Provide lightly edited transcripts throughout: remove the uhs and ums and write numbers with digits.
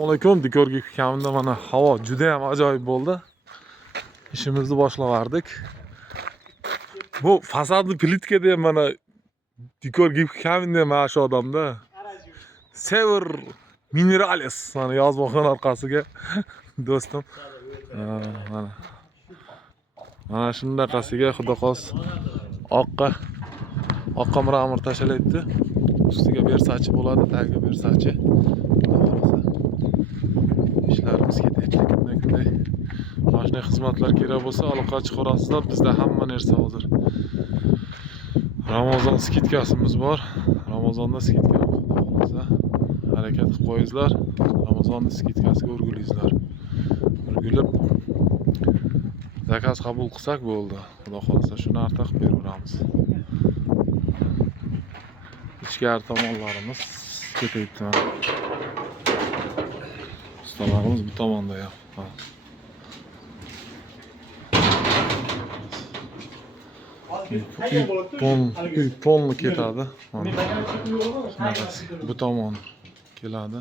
Assalomu alaykum. Dikorga kamida mana havo juda ham ajoyib bo'ldi. İşimizni boshladik. Bu fasadli plitkada ham mana dikorga kamida mana shu odamda Sever Minerales mana yozmoqdan orqasiga do'stim. Mana shundaqasiga xudo xos oqqa mramor tashalaydi. Ustiga bersachi bo'ladi, tagiga bersachi. İşlerimiz ketyapti. Kunday mana shunday xizmatlar kerak bo'lsa, aloqa chiqarasizlar. Bizda hamma narsa hozir. Ramazon skitkasimiz bor. Ramazonda skitka bo'lsa, harakat qilib qo'yingizlar. Ramazon skitkasiga o'rgilingizlar. O'rgilib zakaz qabul qilsak bo'ldi. Xudo xolasa shuni ortiq beraveramiz. İchkari tomonlarimiz ketyapti. Ustalarimiz bu tomonda ya. Polni ketadi. Bu tomon keladi.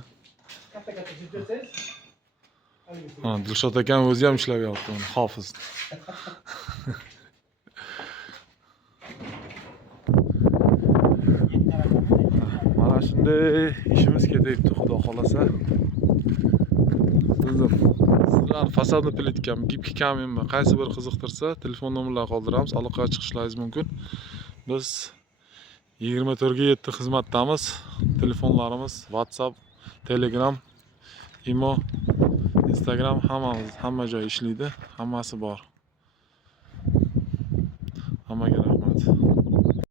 Dilshod akam o'zi ham ishlayapti, hofiz. Mana shunday ishimiz ketyapti, xudo xolasa. Sizlar fasadni plitkami, gipki kammi, qaysi bir qiziqtirsa, telefon nomerlarini qoldiramiz, aloqaga chiqishlaringiz mumkin. Biz 24/7 xizmatdamiz. Telefonlarimiz WhatsApp, Telegram, Imo, Instagram hamma joy ishlaydi, hammasi bor. Hammaga rahmat.